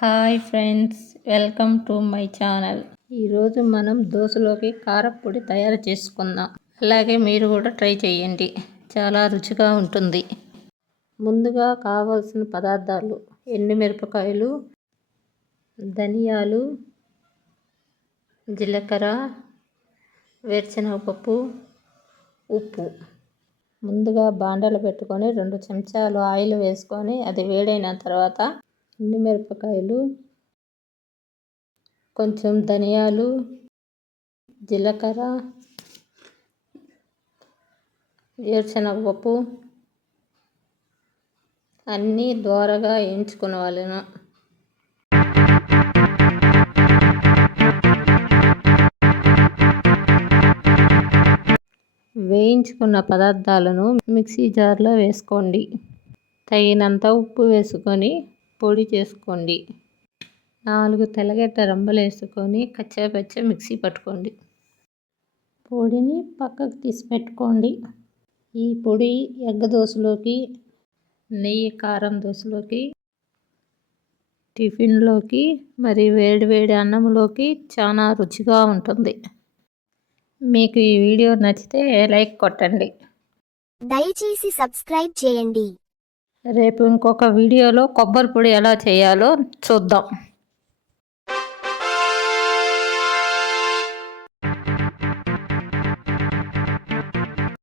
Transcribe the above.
Hi friends, welcome to my channel. ఈరోజు మనం దోశలోకి కారప్పొడి తయారు చేసుకుందాం. అలాగే మీరు కూడా ట్రై చేయండి, చాలా రుచిగా ఉంటుంది. ముందుగా కావాల్సిన పదార్థాలు: ఎండుమిరపకాయలు, ధనియాలు, జీలకర్ర, వేరుశనగపప్పు, ఉప్పు. ముందుగా బాండలు పెట్టుకొని 2 చెంచాలు ఆయిల్ వేసుకొని అది వేడైన తర్వాత ఎండుమిరపకాయలు, కొంచెం ధనియాలు, జీలకర్ర, వేరుశనగపప్పు అన్నీ దోరగా వేయించుకోవాలను. వేయించుకున్న పదార్థాలను మిక్సీ జార్లో వేసుకోండి. తగినంత ఉప్పు వేసుకొని పొడి చేసుకోండి. 4 తెల్లగడ్డ రంబలు వేసుకొని కచ్చాపచ్చ మిక్సీ పట్టుకోండి. పొడిని పక్కకు తీసి పెట్టుకోండి. ఈ పొడి ఎగ్ దోశలోకి, నెయ్యి కారం దోశలోకి, టిఫిన్లోకి, మరి వేడి అన్నంలోకి చాలా రుచిగా ఉంటుంది. మీకు ఈ వీడియో నచ్చితే లైక్ కొట్టండి. దయచేసి సబ్స్క్రైబ్ చేయండి. రేపు ఇంకొక వీడియోలో కొబ్బరి పొడి ఎలా చేయాలో చూద్దాం.